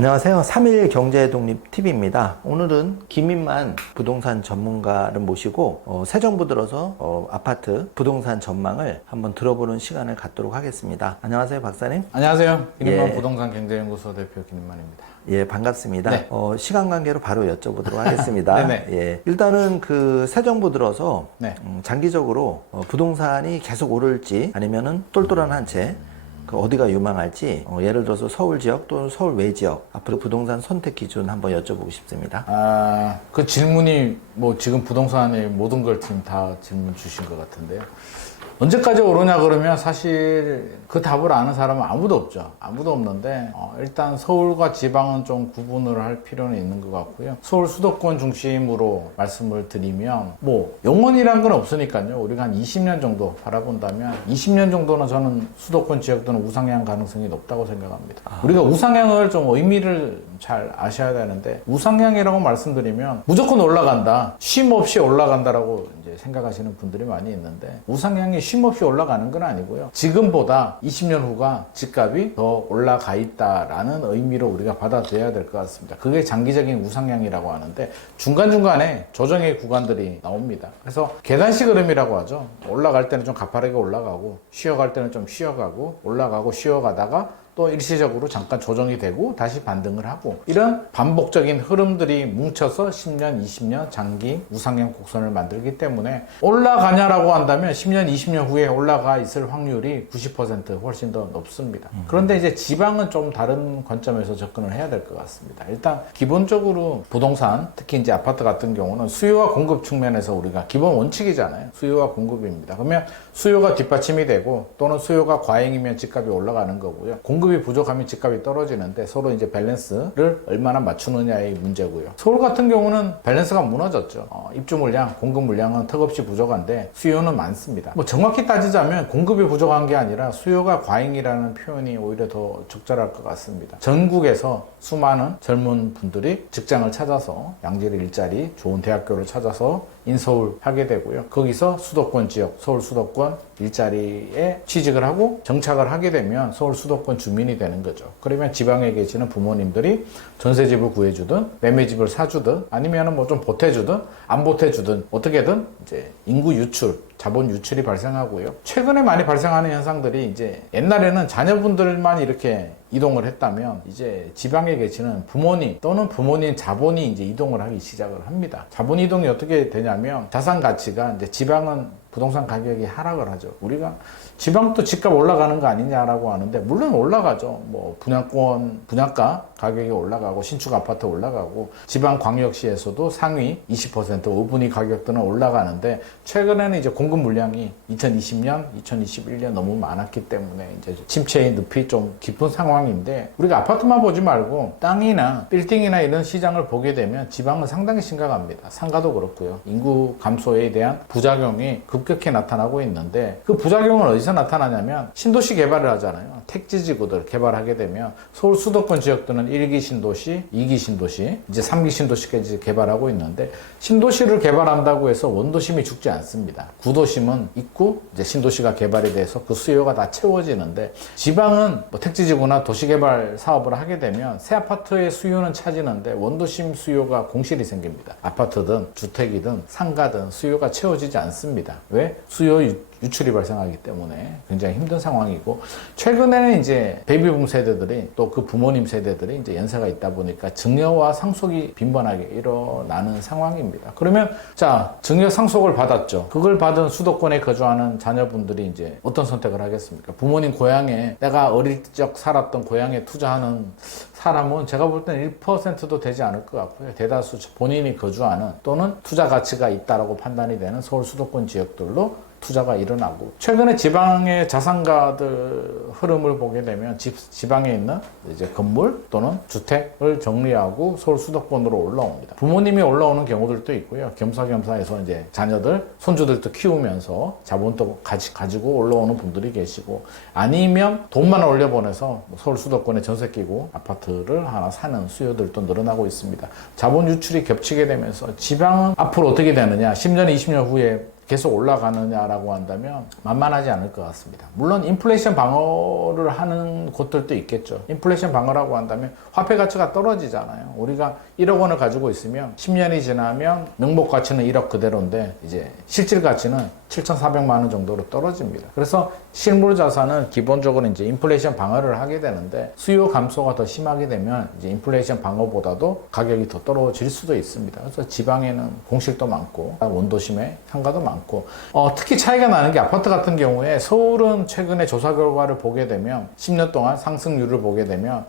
안녕하세요. 3일 경제독립TV입니다. 오늘은 김인만 부동산 전문가를 모시고 새 정부 들어서 아파트 부동산 전망을 한번 들어보는 시간을 갖도록 하겠습니다. 안녕하세요, 박사님. 안녕하세요. 김인만 예. 부동산 경제연구소 대표 김인만입니다. 예, 반갑습니다. 네. 시간 관계로 바로 여쭤보도록 하겠습니다. 네네. 예, 일단은 그 새 정부 들어서 네. 장기적으로 부동산이 계속 오를지 아니면은 똘똘한 한 채 어디가 유망할지 예를 들어서 서울 지역 또는 서울 외 지역 앞으로 부동산 선택 기준 한번 여쭤보고 싶습니다. 그 질문이 뭐 지금 부동산의 모든 걸 지금 다 질문 주신 것 같은데요. 언제까지 오르냐 그러면 사실 그 답을 아는 사람은 아무도 없죠. 아무도 없는데 일단 서울과 지방은 좀 구분을 할 필요는 있는 것 같고요. 서울 수도권 중심으로 말씀을 드리면 뭐 영원이란 건 없으니까요. 우리가 한 20년 정도 바라본다면 20년 정도는 저는 수도권 지역들은 우상향 가능성이 높다고 생각합니다. 우리가 우상향을 좀 의미를 잘 아셔야 되는데 우상향이라고 말씀드리면 무조건 올라간다, 쉼 없이 올라간다라고 이제 생각하시는 분들이 많이 있는데 우상향이 쉼 없이 올라가는 건 아니고요. 지금보다 20년 후가 집값이 더 올라가 있다라는 의미로 우리가 받아들여야 될 것 같습니다. 그게 장기적인 우상향이라고 하는데 중간중간에 조정의 구간들이 나옵니다. 그래서 계단식 흐름이라고 하죠. 올라갈 때는 좀 가파르게 올라가고 쉬어갈 때는 좀 쉬어가고 올라가고 쉬어가다가 또 일시적으로 잠깐 조정이 되고 다시 반등을 하고 이런 반복적인 흐름들이 뭉쳐서 10년, 20년 장기 우상향 곡선을 만들기 때문에 올라가냐라고 한다면 10년, 20년 후에 올라가 있을 확률이 90% 훨씬 더 높습니다. 그런데 이제 지방은 좀 다른 관점에서 접근을 해야 될 것 같습니다. 일단 기본적으로 부동산, 특히 이제 아파트 같은 경우는 수요와 공급 측면에서 우리가 기본 원칙이잖아요. 수요와 공급입니다. 그러면 수요가 뒷받침이 되고 또는 수요가 과잉이면 집값이 올라가는 거고요. 공급이 부족하면 집값이 떨어지는데 서로 이제 밸런스를 얼마나 맞추느냐의 문제고요. 서울 같은 경우는 밸런스가 무너졌죠. 입주 물량, 공급 물량은 턱없이 부족한데 수요는 많습니다. 뭐 정확히 따지자면 공급이 부족한 게 아니라 수요가 과잉이라는 표현이 오히려 더 적절할 것 같습니다. 전국에서 수많은 젊은 분들이 직장을 찾아서 양질 일자리, 좋은 대학교를 찾아서 인서울 하게 되고요. 거기서 수도권 지역, 서울 수도권 일자리에 취직을 하고 정착을 하게 되면 서울 수도권 주민이 되는 거죠. 그러면 지방에 계시는 부모님들이 전세집을 구해주든 매매집을 사주든 아니면 뭐 좀 보태주든 안 보태주든 어떻게든 이제 인구 유출, 자본 유출이 발생하고요. 최근에 많이 발생하는 현상들이 이제 옛날에는 자녀분들만 이렇게 이동을 했다면 이제 지방에 계시는 부모님 또는 부모님 자본이 이제 이동을 하기 시작을 합니다. 자본 이동이 어떻게 되냐면 자산 가치가 이제 지방은 부동산 가격이 하락을 하죠. 우리가 지방도 집값 올라가는 거 아니냐라고 하는데 물론 올라가죠. 뭐 분양권, 분양가 가격이 올라가고 신축 아파트 올라가고 지방 광역시에서도 상위 20% 5분위 가격들은 올라가는데 최근에는 이제 공급 물량이 2020년, 2021년 너무 많았기 때문에 이제 침체의 늪이 좀 깊은 상황인데 우리가 아파트만 보지 말고 땅이나 빌딩이나 이런 시장을 보게 되면 지방은 상당히 심각합니다. 상가도 그렇고요. 인구 감소에 대한 부작용이 급격히 나타나고 있는데 그 부작용은 어디서 나타나냐면 신도시 개발을 하잖아요. 택지지구들 개발하게 되면 서울 수도권 지역들은 1기 신도시, 2기 신도시, 이제 3기 신도시까지 개발하고 있는데 신도시를 개발한다고 해서 원도심이 죽지 않습니다. 구도심은 있고 이제 신도시가 개발이 돼서 그 수요가 다 채워지는데 지방은 뭐 택지지구나 도시개발 사업을 하게 되면 새 아파트의 수요는 차지는데 원도심 수요가 공실이 생깁니다. 아파트든 주택이든 상가든 수요가 채워지지 않습니다. 왜? 수요 유출이 발생하기 때문에 굉장히 힘든 상황이고 최근에는 이제 베이비붐 세대들이 또 그 부모님 세대들이 이제 연세가 있다 보니까 증여와 상속이 빈번하게 일어나는 상황입니다. 그러면 자 증여 상속을 받았죠. 그걸 받은 수도권에 거주하는 자녀분들이 이제 어떤 선택을 하겠습니까? 부모님 고향에 내가 어릴 적 살았던 고향에 투자하는 사람은 제가 볼 때는 1%도 되지 않을 것 같고요. 대다수 본인이 거주하는 또는 투자 가치가 있다라고 판단이 되는 서울 수도권 지역들로 투자가 일어나고 최근에 지방의 자산가들 흐름을 보게 되면 지방에 있는 이제 건물 또는 주택을 정리하고 서울 수도권으로 올라옵니다. 부모님이 올라오는 경우들도 있고요. 겸사겸사해서 이제 자녀들, 손주들도 키우면서 자본도 가지고 올라오는 분들이 계시고 아니면 돈만 올려보내서 서울 수도권에 전세 끼고 아파트를 하나 사는 수요들도 늘어나고 있습니다. 자본 유출이 겹치게 되면서 지방은 앞으로 어떻게 되느냐 10년, 20년 후에 계속 올라가느냐라고 한다면 만만하지 않을 것 같습니다. 물론 인플레이션 방어를 하는 곳들도 있겠죠. 인플레이션 방어라고 한다면 화폐 가치가 떨어지잖아요. 우리가 1억 원을 가지고 있으면 10년이 지나면 명목 가치는 1억 그대로인데 이제 실질 가치는 7,400만 원 정도로 떨어집니다. 그래서 실물 자산은 기본적으로 이제 인플레이션 방어를 하게 되는데 수요 감소가 더 심하게 되면 이제 인플레이션 방어보다도 가격이 더 떨어질 수도 있습니다. 그래서 지방에는 공실도 많고 원도심에 상가도 많고 특히 차이가 나는 게 아파트 같은 경우에 서울은 최근에 조사 결과를 보게 되면 10년 동안 상승률을 보게 되면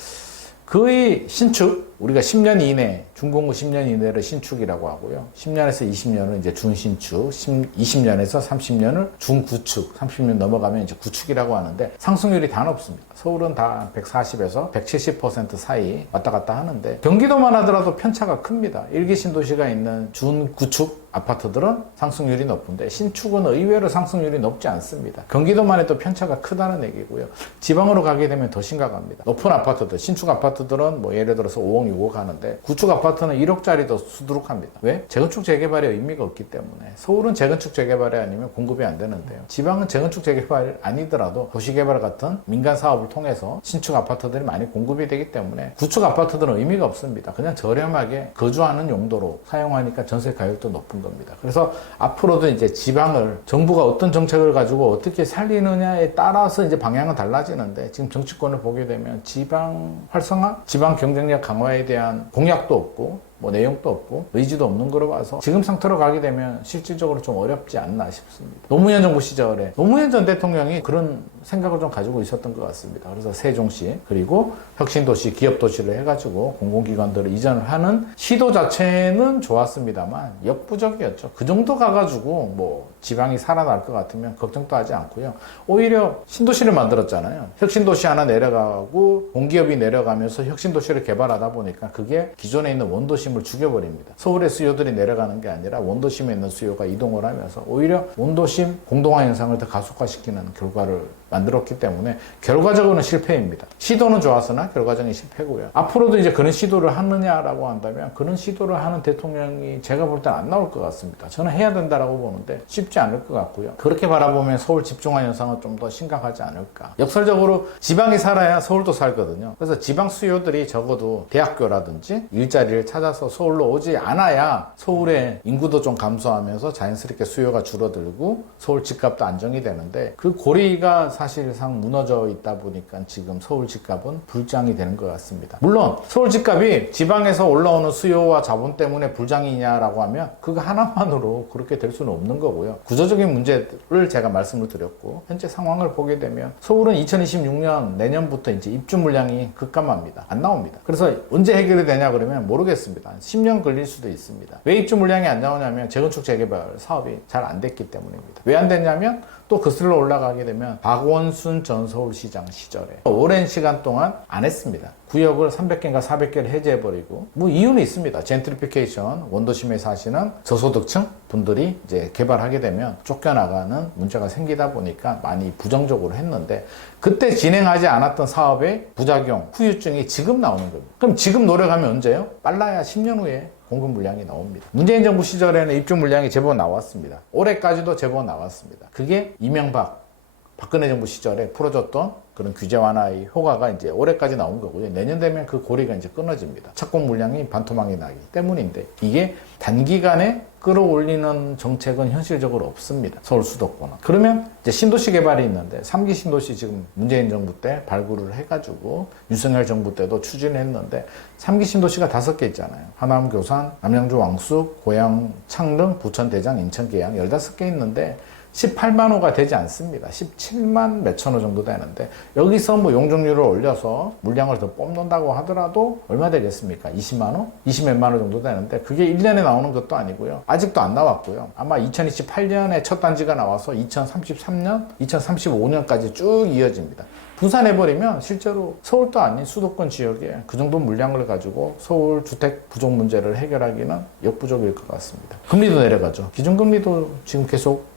거의 신축, 우리가 10년 이내, 중공구 10년 이내를 신축이라고 하고요. 10년에서 20년은 이제 준신축, 20년에서 30년을 중구축, 30년 넘어가면 이제 구축이라고 하는데 상승률이 다 높습니다. 서울은 다 140에서 170% 사이 왔다 갔다 하는데 경기도만 하더라도 편차가 큽니다. 일기 신도시가 있는 준구축 아파트들은 상승률이 높은데 신축은 의외로 상승률이 높지 않습니다. 경기도만 해도 편차가 크다는 얘기고요. 지방으로 가게 되면 더 심각합니다. 높은 아파트들, 신축 아파트들은 뭐 예를 들어서 5억, 6억 하는데 구축 아파트는 1억짜리도 수두룩합니다. 왜? 재건축 재개발에 의미가 없기 때문에. 서울은 재건축 재개발이 아니면 공급이 안 되는데요. 지방은 재건축 재개발 아니더라도 도시개발 같은 민간 사업을 통해서 신축 아파트들이 많이 공급이 되기 때문에 구축 아파트들은 의미가 없습니다. 그냥 저렴하게 거주하는 용도로 사용하니까 전세 가격도 높은 겁니다. 그래서 앞으로도 이제 지방을 정부가 어떤 정책을 가지고 어떻게 살리느냐에 따라서 이제 방향은 달라지는데 지금 정치권을 보게 되면 지방 활성화, 지방 경쟁력 강화에 대한 공약도 없고 뭐 내용도 없고 의지도 없는 거로 봐서 지금 상태로 가게 되면 실질적으로 좀 어렵지 않나 싶습니다. 노무현 정부 시절에 노무현 전 대통령이 그런 생각을 좀 가지고 있었던 것 같습니다. 그래서 세종시 그리고 혁신도시, 기업도시를 해가지고 공공기관들을 이전을 하는 시도 자체는 좋았습니다만 역부족이었죠. 그 정도 가가지고 뭐 지방이 살아날 것 같으면 걱정도 하지 않고요. 오히려 신도시를 만들었잖아요. 혁신도시 하나 내려가고 공기업이 내려가면서 혁신도시를 개발하다 보니까 그게 기존에 있는 원도심을 죽여버립니다. 서울의 수요들이 내려가는 게 아니라 원도심에 있는 수요가 이동을 하면서 오히려 원도심 공동화 현상을 더 가속화시키는 결과를 만들었기 때문에 결과적으로는 실패입니다. 시도는 좋았으나 결과적인 실패고요. 앞으로도 이제 그런 시도를 하느냐라고 한다면 그런 시도를 하는 대통령이 제가 볼 땐 안 나올 것 같습니다. 저는 해야 된다라고 보는데 쉽지 않을 것 같고요. 그렇게 바라보면 서울 집중화 현상은 좀 더 심각하지 않을까. 역설적으로 지방이 살아야 서울도 살거든요. 그래서 지방 수요들이 적어도 대학교라든지 일자리를 찾아서 서울로 오지 않아야 서울의 인구도 좀 감소하면서 자연스럽게 수요가 줄어들고 서울 집값도 안정이 되는데 그 고리가 사실상 무너져 있다 보니까 지금 서울 집값은 불장이 되는 것 같습니다. 물론 서울 집값이 지방에서 올라오는 수요와 자본 때문에 불장이냐라고 하면 그거 하나만으로 그렇게 될 수는 없는 거고요. 구조적인 문제를 제가 말씀을 드렸고 현재 상황을 보게 되면 서울은 2026년 내년부터 이제 입주 물량이 급감합니다. 안 나옵니다. 그래서 언제 해결이 되냐 그러면 모르겠습니다. 10년 걸릴 수도 있습니다. 왜 입주 물량이 안 나오냐면 재건축 재개발 사업이 잘 안 됐기 때문입니다. 왜 안 됐냐면 또 거슬러 올라가게 되면 박원순 전 서울시장 시절에 오랜 시간 동안 안 했습니다. 구역을 300개인가 400개를 해제해버리고 뭐 이유는 있습니다. 젠트리피케이션, 원도심에 사시는 저소득층 분들이 이제 개발하게 되면 쫓겨나가는 문제가 생기다 보니까 많이 부정적으로 했는데 그때 진행하지 않았던 사업의 부작용, 후유증이 지금 나오는 겁니다. 그럼 지금 노력하면 언제요? 빨라야 10년 후에 공급 물량이 나옵니다. 문재인 정부 시절에는 입주 물량이 제법 나왔습니다. 올해까지도 제법 나왔습니다. 그게 이명박, 박근혜 정부 시절에 풀어줬던 그런 규제 완화의 효과가 이제 올해까지 나온 거고요. 내년 되면 그 고리가 이제 끊어집니다. 착공 물량이 반토막이 나기 때문인데 이게 단기간에 끌어올리는 정책은 현실적으로 없습니다. 서울 수도권은. 그러면 이제 신도시 개발이 있는데 3기 신도시 지금 문재인 정부 때 발굴을 해가지고 윤석열 정부 때도 추진했는데 3기 신도시가 5개 있잖아요. 하남, 교산, 남양주, 왕숙, 고양, 창릉, 부천, 대장, 인천, 계양 15개 있는데 18만 호가 되지 않습니다. 17만 몇천 호 정도 되는데 여기서 뭐 용적률을 올려서 물량을 더 뽑는다고 하더라도 얼마 되겠습니까? 20만 호? 20몇만 호 정도 되는데 그게 1년에 나오는 것도 아니고요. 아직도 안 나왔고요. 아마 2028년에 첫 단지가 나와서 2033년, 2035년까지 쭉 이어집니다. 분산해버리면 실제로 서울도 아닌 수도권 지역에 그 정도 물량을 가지고 서울 주택 부족 문제를 해결하기는 역부족일 것 같습니다. 금리도 내려가죠. 기준금리도 지금 계속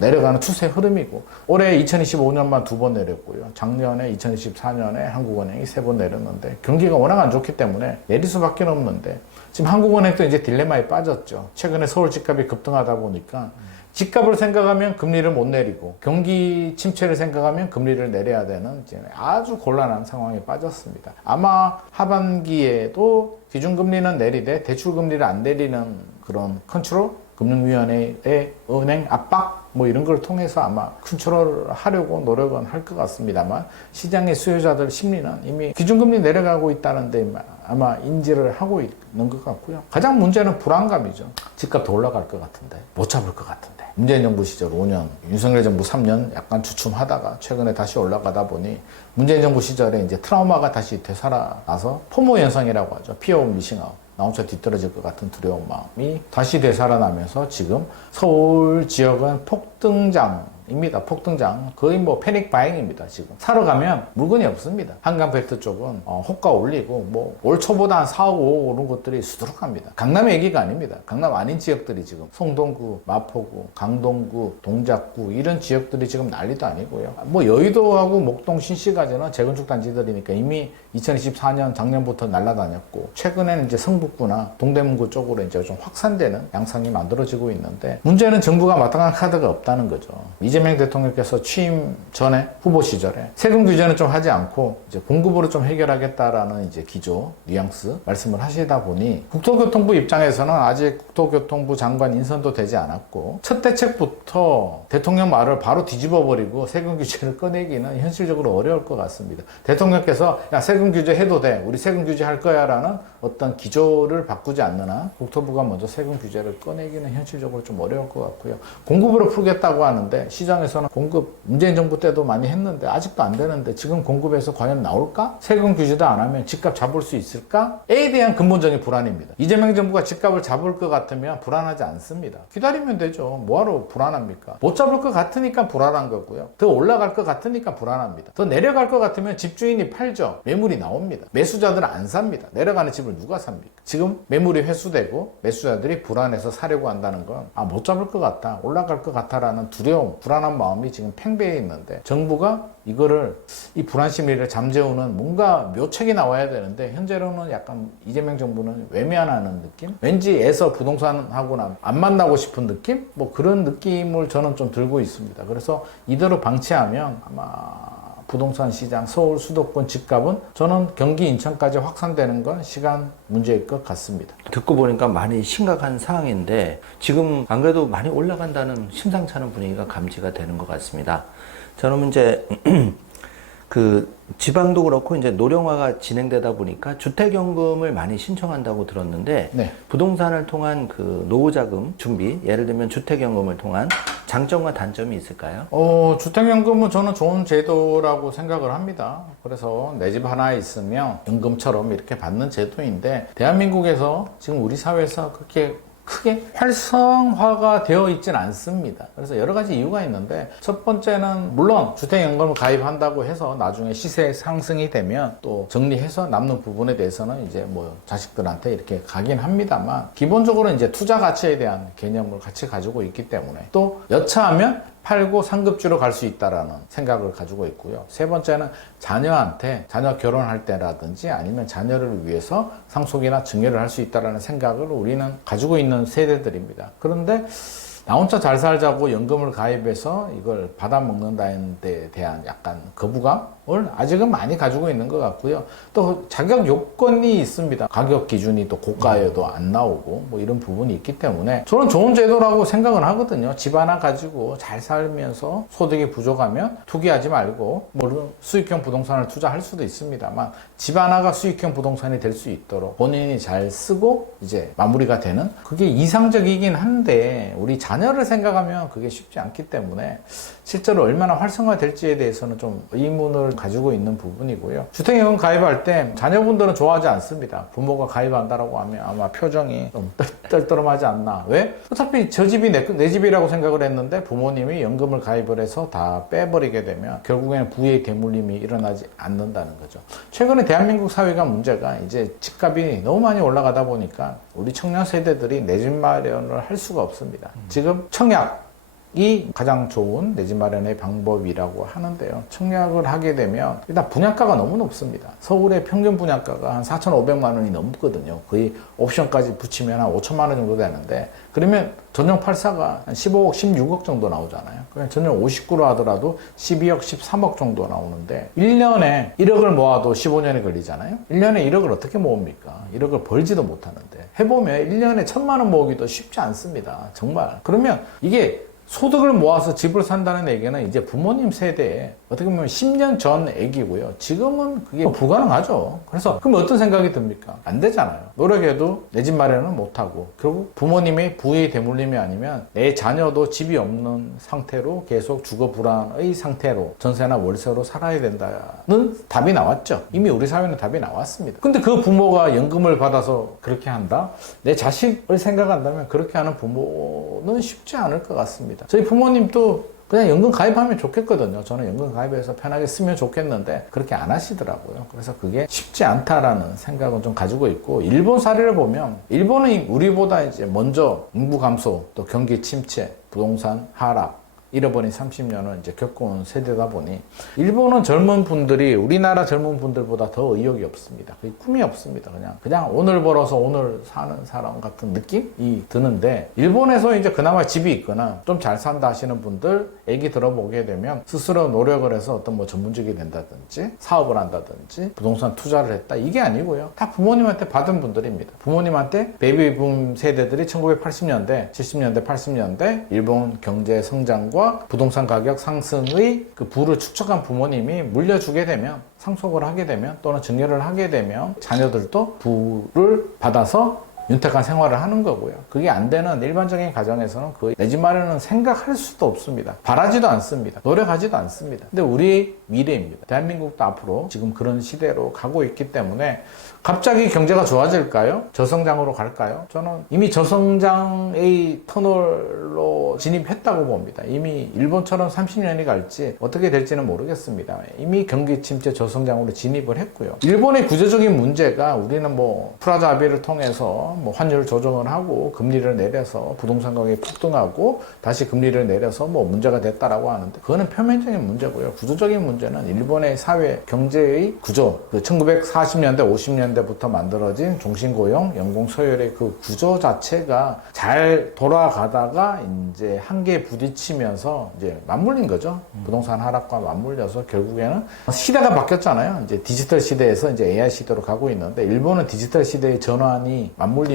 내려가는 추세 흐름이고 올해 2025년만 2번 내렸고요. 작년에 2024년에 한국은행이 3번 내렸는데 경기가 워낙 안 좋기 때문에 내릴 수밖에 없는데 지금 한국은행도 이제 딜레마에 빠졌죠. 최근에 서울 집값이 급등하다 보니까 집값을 생각하면 금리를 못 내리고 경기 침체를 생각하면 금리를 내려야 되는 이제 아주 곤란한 상황에 빠졌습니다. 아마 하반기에도 기준금리는 내리되 대출금리를 안 내리는 그런 컨트롤, 금융위원회의 은행 압박 뭐 이런 걸 통해서 아마 컨트롤을 하려고 노력은 할 것 같습니다만 시장의 수요자들 심리는 이미 기준금리 내려가고 있다는 데 아마 인지를 하고 있는 것 같고요. 가장 문제는 불안감이죠. 집값 더 올라갈 것 같은데 못 잡을 것 같은데 문재인 정부 시절 5년, 윤석열 정부 3년 약간 주춤하다가 최근에 다시 올라가다 보니 문재인 정부 시절에 이제 트라우마가 다시 되살아나서 포모 현상이라고 하죠. 피어 오브 미싱 아웃. 나 혼자 뒤떨어질 것 같은 두려운 마음이 다시 되살아나면서 지금 서울 지역은 폭등장입니다. 폭등장. 거의 뭐 패닉 바잉입니다. 지금. 사러 가면 물건이 없습니다. 한강벨트 쪽은 호가 올리고 뭐 올 초보다 한 4, 5 오른 것들이 수두룩합니다. 강남 얘기가 아닙니다. 강남 아닌 지역들이 지금 송동구, 마포구, 강동구, 동작구 이런 지역들이 지금 난리도 아니고요. 뭐 여의도하고 목동 신시가지는 재건축 단지들이니까 이미 2024년 작년부터 날아다녔고 최근에는 이제 성북구나 동대문구 쪽으로 이제 좀 확산되는 양상이 만들어지고 있는데 문제는 정부가 마땅한 카드가 없다는 거죠. 이재명 대통령께서 취임 전에 후보 시절에 세금 규제는 좀 하지 않고 이제 공급으로 좀 해결하겠다라는 이제 기조, 뉘앙스 말씀을 하시다 보니 국토교통부 입장에서는 아직 국토교통부 장관 인선도 되지 않았고 첫 대책부터 대통령 말을 바로 뒤집어 버리고 세금 규제를 꺼내기는 현실적으로 어려울 것 같습니다. 대통령께서 야 세금 규제 해도 돼. 우리 세금 규제 할 거야 라는 어떤 기조를 바꾸지 않는 한 국토부가 먼저 세금 규제를 꺼내기는 현실적으로 좀 어려울 것 같고요. 공급으로 풀겠다고 하는데 시장에서는 공급 문재인 정부 때도 많이 했는데 아직도 안 되는데 지금 공급에서 과연 나올까? 세금 규제도 안 하면 집값 잡을 수 있을까? 에 대한 근본적인 불안입니다. 이재명 정부가 집값을 잡을 것 같으면 불안하지 않습니다. 기다리면 되죠. 뭐하러 불안합니까? 못 잡을 것 같으니까 불안한 거고요. 더 올라갈 것 같으니까 불안합니다. 더 내려갈 것 같으면 집주인이 팔죠. 매물이 나옵니다. 매수자들은 안 삽니다. 내려가는 집을 누가 삽니까? 지금 매물이 회수되고 매수자들이 불안해서 사려고 한다는 건 못 잡을 것 같다, 올라갈 것 같다라는 두려움, 불안한 마음이 지금 팽배해 있는데 정부가 이거를 이 불안 심리를 잠재우는 뭔가 묘책이 나와야 되는데 현재로는 약간 이재명 정부는 외면하는 느낌? 왠지 애서 부동산하고는 안 만나고 싶은 느낌? 뭐 그런 느낌을 저는 좀 들고 있습니다. 그래서 이대로 방치하면 아마 부동산 시장, 서울 수도권 집값은 저는 경기 인천까지 확산되는 건 시간 문제일 것 같습니다. 듣고 보니까 많이 심각한 상황인데 지금 안 그래도 많이 올라간다는 심상치 않은 분위기가 감지가 되는 것 같습니다. 저는 이제 그 지방도 그렇고 이제 노령화가 진행되다 보니까 주택연금을 많이 신청한다고 들었는데 네. 부동산을 통한 그 노후자금 준비, 예를 들면 주택연금을 통한 장점과 단점이 있을까요? 주택연금은 저는 좋은 제도라고 생각을 합니다. 그래서 내 집 하나 있으면 연금처럼 이렇게 받는 제도인데 대한민국에서 지금 우리 사회에서 그렇게 크게 활성화가 되어 있진 않습니다. 그래서 여러 가지 이유가 있는데 첫 번째는 물론 주택연금을 가입한다고 해서 나중에 시세 상승이 되면 또 정리해서 남는 부분에 대해서는 이제 뭐 자식들한테 이렇게 가긴 합니다만 기본적으로 이제 투자 가치에 대한 개념을 같이 가지고 있기 때문에 또 여차하면 팔고 상급지로 갈 수 있다라는 생각을 가지고 있고요. 세 번째는 자녀한테 자녀 결혼할 때라든지 아니면 자녀를 위해서 상속이나 증여를 할 수 있다라는 생각을 우리는 가지고 있는 세대들입니다. 그런데 나 혼자 잘 살자고 연금을 가입해서 이걸 받아먹는다는 데 대한 약간 거부감을 아직은 많이 가지고 있는 것 같고요. 또 자격 요건이 있습니다. 가격 기준이 또 고가여도 안 나오고 뭐 이런 부분이 있기 때문에 저는 좋은 제도라고 생각을 하거든요. 집 하나 가지고 잘 살면서 소득이 부족하면 투기하지 말고 물론 수익형 부동산을 투자할 수도 있습니다만 집 하나가 수익형 부동산이 될 수 있도록 본인이 잘 쓰고 이제 마무리가 되는 그게 이상적이긴 한데 우리 자녀를 생각하면 그게 쉽지 않기 때문에 실제로 얼마나 활성화될지에 대해서는 좀 의문을 가지고 있는 부분이고요. 주택연금 가입할 때 자녀분들은 좋아하지 않습니다. 부모가 가입한다라고 하면 아마 표정이 좀 떨떠름하지 않나. 왜? 어차피 저 집이 내 집이라고 생각을 했는데 부모님이 연금을 가입을 해서 다 빼버리게 되면 결국에는 부의 대물림이 일어나지 않는다는 거죠. 최근에 대한민국 사회가 문제가 이제 집값이 너무 많이 올라가다 보니까 우리 청년 세대들이 내 집 마련을 할 수가 없습니다. 지금 청약 청약이 가장 좋은 내 집 마련의 방법이라고 하는데요. 청약을 하게 되면 일단 분양가가 너무 높습니다. 서울의 평균 분양가가 한 4,500만 원이 넘거든요. 거의 옵션까지 붙이면 한 5천만 원 정도 되는데, 그러면 전용 84가 한 15억, 16억 정도 나오잖아요. 그냥 전용 59로 하더라도 12억, 13억 정도 나오는데 1년에 1억을 모아도 15년이 걸리잖아요. 1년에 1억을 어떻게 모읍니까? 1억을 벌지도 못하는데 해보면 1년에 1,000만 원 모으기도 쉽지 않습니다. 정말. 그러면 이게 소득을 모아서 집을 산다는 얘기는 이제 부모님 세대에 어떻게 보면 10년 전 얘기고요. 지금은 그게 불가능하죠. 그래서 그럼 어떤 생각이 듭니까? 안 되잖아요. 노력해도 내 집 마련은 못하고, 결국 부모님의 부의 대물림이 아니면 내 자녀도 집이 없는 상태로 계속 주거 불안의 상태로 전세나 월세로 살아야 된다는 답이 나왔죠. 이미 우리 사회는 답이 나왔습니다. 근데 그 부모가 연금을 받아서 그렇게 한다? 내 자식을 생각한다면 그렇게 하는 부모는 쉽지 않을 것 같습니다. 저희 부모님도 그냥 연금 가입하면 좋겠거든요. 저는 연금 가입해서 편하게 쓰면 좋겠는데 그렇게 안 하시더라고요. 그래서 그게 쉽지 않다라는 생각은 좀 가지고 있고, 일본 사례를 보면 일본은 우리보다 이제 먼저 인구 감소, 또 경기 침체, 부동산 하락, 잃어버린 30년을 이제 겪어온 세대다 보니 일본은 젊은 분들이 우리나라 젊은 분들보다 더 의욕이 없습니다. 거의 꿈이 없습니다. 그냥 오늘 벌어서 오늘 사는 사람 같은 느낌이 드는데, 일본에서 이제 그나마 집이 있거나 좀 잘 산다 하시는 분들 얘기 들어보게 되면 스스로 노력을 해서 어떤 뭐 전문직이 된다든지 사업을 한다든지 부동산 투자를 했다, 이게 아니고요. 다 부모님한테 받은 분들입니다. 부모님한테 베이비붐 세대들이 1980년대, 70년대, 80년대 일본 경제 성장과 부동산 가격 상승의 그 부를 축적한 부모님이 물려주게 되면, 상속을 하게 되면, 또는 증여를 하게 되면 자녀들도 부를 받아서 윤택한 생활을 하는 거고요. 그게 안 되는 일반적인 가정에서는 거의 내 집 마련은 생각할 수도 없습니다. 바라지도 않습니다. 노력하지도 않습니다. 근데 우리 미래입니다. 대한민국도 앞으로 지금 그런 시대로 가고 있기 때문에 갑자기 경제가 좋아질까요? 저성장으로 갈까요? 저는 이미 저성장의 터널로 진입했다고 봅니다. 이미 일본처럼 30년이 갈지 어떻게 될지는 모르겠습니다. 이미 경기 침체 저성장으로 진입을 했고요. 일본의 구조적인 문제가 우리는 뭐 프라자 합의를 통해서 뭐 환율 조정을 하고 금리를 내려서 부동산 가격이 폭등하고 다시 금리를 내려서 뭐 문제가 됐다라고 하는데, 그거는 표면적인 문제고요. 구조적인 문제는 일본의 사회 경제의 구조, 그 1940년대 50년대부터 만들어진 종신고용 연공 서열의 그 구조 자체가 잘 돌아가다가 이제 한계에 부딪히면서 이제 맞물린 거죠. 부동산 하락과 맞물려서 결국에는 시대가 바뀌었잖아요. 이제 디지털 시대에서 이제 AI 시대로 가고 있는데, 일본은 디지털 시대의 전환이 맞물리면서,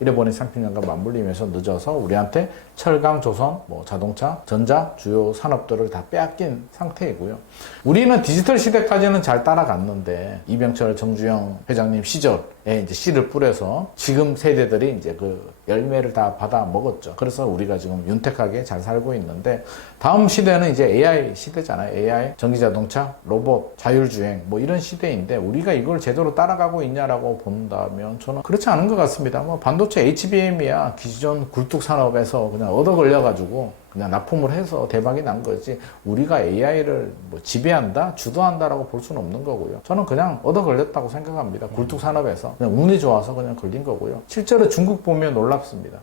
잃어버린 30년간 맞물리면서 늦어서 우리한테 철강, 조선, 뭐 자동차, 전자 주요 산업들을 다 빼앗긴 상태이고요. 우리는 디지털 시대까지는 잘 따라갔는데, 이병철 정주영 회장님 시절에 이제 씨를 뿌려서 지금 세대들이 이제 그 열매를 다 받아 먹었죠. 그래서 우리가 지금 윤택하게 잘 살고 있는데, 다음 시대는 이제 AI 시대잖아요. AI, 전기자동차, 로봇, 자율주행 뭐 이런 시대인데, 우리가 이걸 제대로 따라가고 있냐라고 본다면 저는 그렇지 않은 것 같습니다. 뭐 반도체 HBM이야 기존 굴뚝 산업에서 그냥 얻어 걸려가지고 그냥 납품을 해서 대박이 난 거지, 우리가 AI를 뭐 지배한다, 주도한다라고 볼 수는 없는 거고요. 저는 그냥 얻어 걸렸다고 생각합니다. 굴뚝 산업에서 그냥 운이 좋아서 그냥 걸린 거고요. 실제로 중국 보면 놀랍습니다.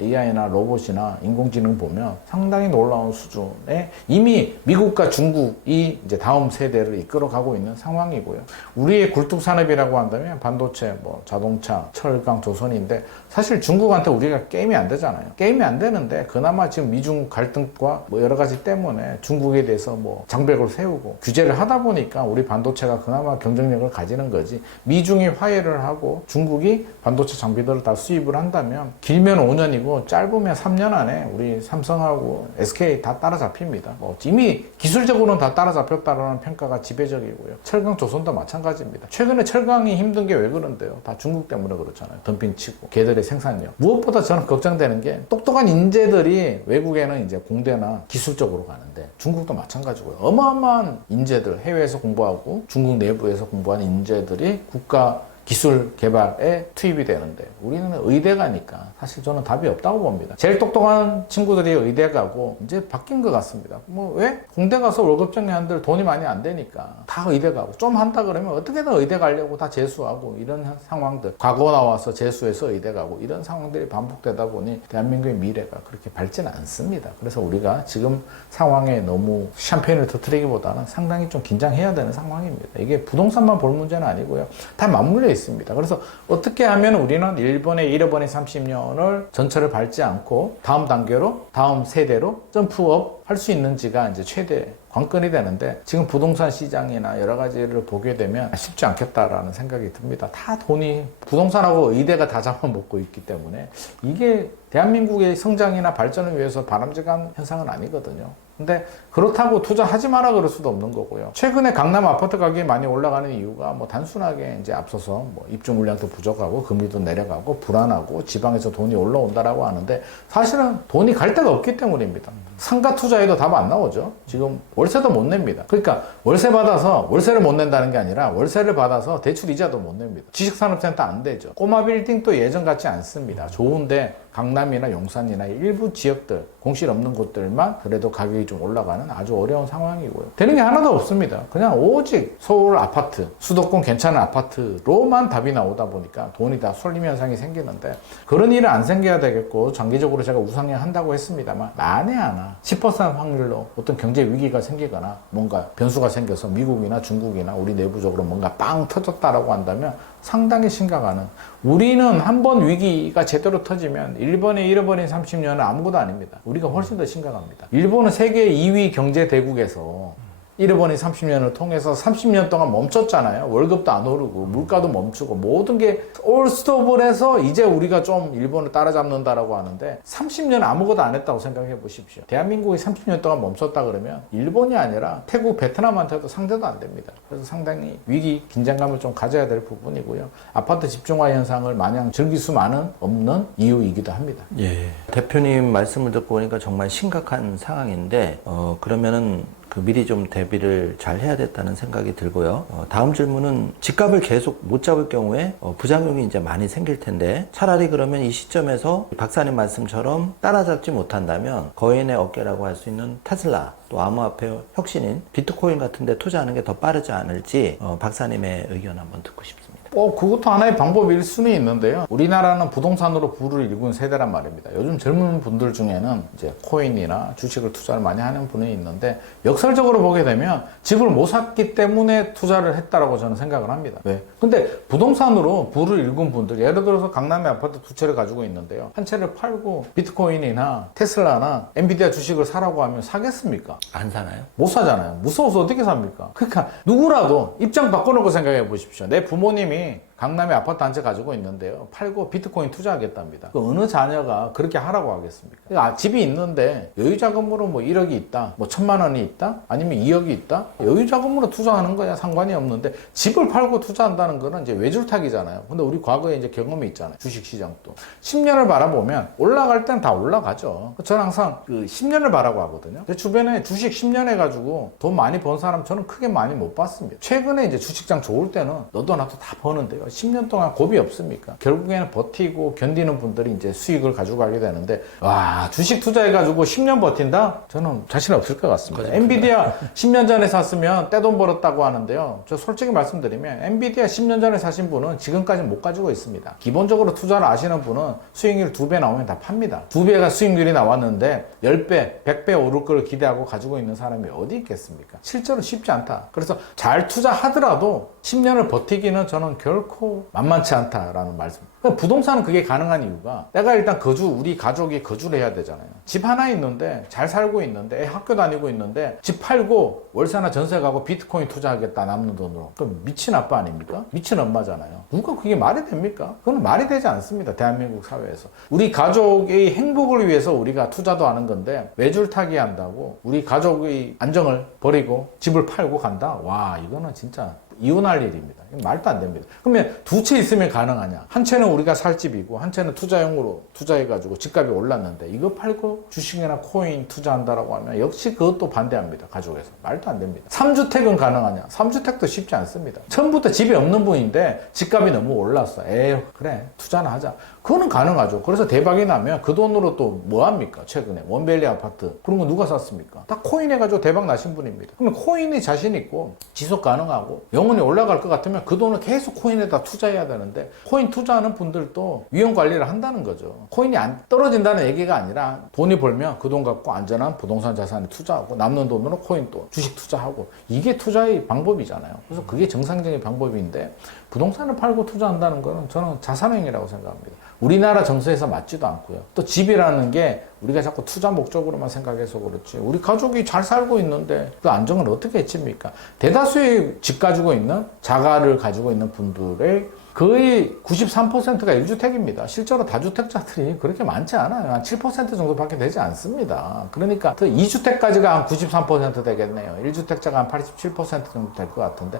AI나 로봇이나 인공지능 보면 상당히 놀라운 수준에 이미 미국과 중국이 이제 다음 세대를 이끌어가고 있는 상황이고요. 우리의 굴뚝 산업이라고 한다면 반도체, 뭐 자동차, 철강, 조선인데, 사실 중국한테 우리가 게임이 안 되잖아요. 게임이 안 되는데 그나마 지금 미중 갈등과 뭐 여러 가지 때문에 중국에 대해서 뭐 장벽을 세우고 규제를 하다 보니까 우리 반도체가 그나마 경쟁력을 가지는 거지, 미중이 화해를 하고 중국이 반도체 장비들을 다 수입을 한다면 길면 5년이고 짧으면 3년 안에 우리 삼성하고 SK 다 따라잡힙니다. 뭐 이미 기술적으로는 다 따라잡혔다는 평가가 지배적이고요. 철강, 조선도 마찬가지입니다. 최근에 철강이 힘든 게 왜 그런데요? 다 중국 때문에 그렇잖아요. 덤핑 치고 걔들의 생산력. 무엇보다 저는 걱정되는 게, 똑똑한 인재들이 외국에는 이제 공대나 기술적으로 가는데 중국도 마찬가지고요. 어마어마한 인재들, 해외에서 공부하고 중국 내부에서 공부하는 인재들이 국가 기술 개발에 투입이 되는데 우리는 의대가니까 사실 저는 답이 없다고 봅니다. 제일 똑똑한 친구들이 의대 가고 이제 바뀐 것 같습니다. 뭐 왜? 공대 가서 월급 정리한들 돈이 많이 안 되니까 다 의대 가고 좀 한다 그러면 어떻게든 의대 가려고 다 재수하고 이런 상황들, 과거 나와서 재수해서 의대 가고 이런 상황들이 반복되다 보니 대한민국의 미래가 그렇게 밝지는 않습니다. 그래서 우리가 지금 상황에 너무 샴페인을 터뜨리기보다는 상당히 좀 긴장해야 되는 상황입니다. 이게 부동산만 볼 문제는 아니고요. 다 맞물려 있습니다. 그래서 어떻게 하면 우리는 일본의 잃어버린 30년을 전철을 밟지 않고 다음 단계로, 다음 세대로 점프업 할 수 있는지가 이제 최대 관건이 되는데 지금 부동산 시장이나 여러 가지를 보게 되면 쉽지 않겠다라는 생각이 듭니다. 다 돈이 부동산하고 의대가 다 잡아먹고 있기 때문에 이게 대한민국의 성장이나 발전을 위해서 바람직한 현상은 아니거든요. 근데 그렇다고 투자하지 마라 그럴 수도 없는 거고요. 최근에 강남 아파트 가격이 많이 올라가는 이유가 뭐 단순하게 이제 앞서서 뭐 입주 물량도 부족하고 금리도 내려가고 불안하고 지방에서 돈이 올라온다라고 하는데 사실은 돈이 갈 데가 없기 때문입니다. 상가 투자에도 답 안 나오죠. 지금 월세도 못 냅니다. 그러니까 월세 받아서 월세를 못 낸다는 게 아니라 월세를 받아서 대출 이자도 못 냅니다. 지식산업센터 안 되죠. 꼬마 빌딩도 예전 같지 않습니다. 좋은데 강남이나 용산이나 일부 지역들, 공실 없는 곳들만 그래도 가격이 좀 올라가는 아주 어려운 상황이고요. 되는 게 하나도 없습니다. 그냥 오직 서울 아파트, 수도권 괜찮은 아파트로만 답이 나오다 보니까 돈이 다 쏠림 현상이 생기는데 그런 일은 안 생겨야 되겠고 장기적으로 제가 우상향 한다고 했습니다만 만에 하나 10% 확률로 어떤 경제 위기가 생기거나 뭔가 변수가 생겨서 미국이나 중국이나 우리 내부적으로 뭔가 빵 터졌다라고 한다면 상당히 심각한 우리는 한번 위기가 제대로 터지면 일본의 잃어버린 30년은 아무것도 아닙니다. 우리가 훨씬 더 심각합니다. 일본은 세계 2위 경제 대국에서 잃어버린 30년을 통해서 30년 동안 멈췄잖아요. 월급도 안 오르고 물가도 멈추고 모든 게 올 스톱을 해서 이제 우리가 좀 일본을 따라잡는다라고 하는데 30년 아무것도 안 했다고 생각해 보십시오. 대한민국이 30년 동안 멈췄다 그러면 일본이 아니라 태국, 베트남한테도 상대도 안 됩니다. 그래서 상당히 위기, 긴장감을 좀 가져야 될 부분이고요. 아파트 집중화 현상을 마냥 즐길 수만은 없는 이유이기도 합니다. 예. 대표님 말씀을 듣고 보니까 정말 심각한 상황인데 그러면은 미리 좀 대비를 잘 해야 됐다는 생각이 들고요. 다음 질문은 집값을 계속 못 잡을 경우에 부작용이 이제 많이 생길 텐데 차라리 그러면 이 시점에서 박사님 말씀처럼 따라잡지 못한다면 거인의 어깨라고 할 수 있는 테슬라 또 암호화폐 혁신인 비트코인 같은 데 투자하는 게 더 빠르지 않을지 박사님의 의견 한번 듣고 싶습니다. 그것도 하나의 방법일 수는 있는데요. 우리나라는 부동산으로 부를 일군 세대란 말입니다. 요즘 젊은 분들 중에는 이제 코인이나 주식을 투자를 많이 하는 분이 있는데 역설적으로 보게 되면 집을 못 샀기 때문에 투자를 했다라고 저는 생각을 합니다. 네. 근데 부동산으로 부를 일군 분들, 예를 들어서 강남에 아파트 2채를 가지고 있는데요. 한 채를 팔고 비트코인이나 테슬라나 엔비디아 주식을 사라고 하면 사겠습니까? 안 사나요? 못 사잖아요. 무서워서 어떻게 삽니까? 그러니까 누구라도 입장 바꿔놓고 생각해 보십시오. 내 부모님이 강남에 아파트 한 채 가지고 있는데요. 팔고 비트코인 투자하겠답니다. 어느 자녀가 그렇게 하라고 하겠습니까? 집이 있는데 여유자금으로 뭐 1억이 있다, 뭐 1,000만 원이 있다, 아니면 2억이 있다? 여유자금으로 투자하는 거야 상관이 없는데 집을 팔고 투자한다는 거는 이제 외줄타기잖아요. 근데 우리 과거에 이제 경험이 있잖아요. 주식시장도. 10년을 바라보면 올라갈 땐 다 올라가죠. 저는 항상 10년을 바라고 하거든요. 제 주변에 주식 10년 해가지고 돈 많이 번 사람 저는 크게 많이 못 봤습니다. 최근에 이제 주식장 좋을 때는 너도 나도 다 버는데요. 10년 동안 고비 없습니까? 결국에는 버티고 견디는 분들이 이제 수익을 가지고 가게 되는데, 와, 주식 투자해가지고 10년 버틴다? 저는 자신 없을 것 같습니다. 엔비디아 10년 전에 샀으면 떼돈 벌었다고 하는데요. 저 솔직히 말씀드리면, 엔비디아 10년 전에 사신 분은 지금까지 못 가지고 있습니다. 기본적으로 투자를 아시는 분은 수익률 2배 나오면 다 팝니다. 2배가 수익률이 나왔는데, 10배, 100배 오를 걸 기대하고 가지고 있는 사람이 어디 있겠습니까? 실제로 쉽지 않다. 그래서 잘 투자하더라도 10년을 버티기는 저는 결코 만만치 않다라는 말씀. 부동산은 그게 가능한 이유가 내가 일단 우리 가족이 거주를 해야 되잖아요. 집 하나 있는데 잘 살고 있는데 애 학교 다니고 있는데 집 팔고 월세나 전세 가고 비트코인 투자하겠다 남는 돈으로. 그럼 미친 아빠 아닙니까? 미친 엄마잖아요. 누가 그게 말이 됩니까? 그건 말이 되지 않습니다. 대한민국 사회에서. 우리 가족의 행복을 위해서 우리가 투자도 하는 건데 외줄타기 한다고 우리 가족의 안정을 버리고 집을 팔고 간다? 와, 이거는 진짜 이혼할 일입니다. 이건 말도 안 됩니다. 그러면 두 채 있으면 가능하냐? 한 채는 우리가 살 집이고 한 채는 투자용으로 투자해가지고 집값이 올랐는데 이거 팔고 주식이나 코인 투자한다라고 하면 역시 그것도 반대합니다. 가족에서. 말도 안 됩니다. 3주택은 가능하냐? 3주택도 쉽지 않습니다. 처음부터 집이 없는 분인데 집값이 너무 올랐어. 에휴 그래 투자나 하자. 그거는 가능하죠. 그래서 대박이 나면 그 돈으로 또 뭐 합니까? 최근에 원벨리 아파트 그런 거 누가 샀습니까? 다 코인 해가지고 대박 나신 분입니다. 그러면 코인이 자신 있고 지속 가능하고 영원히 올라갈 것 같으면 그 돈을 계속 코인에다 투자해야 되는데 코인 투자하는 분들도 위험 관리를 한다는 거죠. 코인이 안 떨어진다는 얘기가 아니라 돈이 벌면 그 돈 갖고 안전한 부동산 자산에 투자하고 남는 돈으로 코인 또 주식 투자하고 이게 투자의 방법이잖아요. 그래서 그게 정상적인 방법인데 부동산을 팔고 투자한다는 거는 저는 자산행위라고 생각합니다. 우리나라 정서에서 맞지도 않고요. 또 집이라는 게 우리가 자꾸 투자 목적으로만 생각해서 그렇지 우리 가족이 잘 살고 있는데 그 안정을 어떻게 해칩니까? 대다수의 집 가지고 있는 자가를 가지고 있는 분들의 거의 93%가 1주택입니다. 실제로 다주택자들이 그렇게 많지 않아요. 한 7% 정도밖에 되지 않습니다. 그러니까 2주택까지가 한 93% 되겠네요. 1주택자가 한 87% 정도 될 것 같은데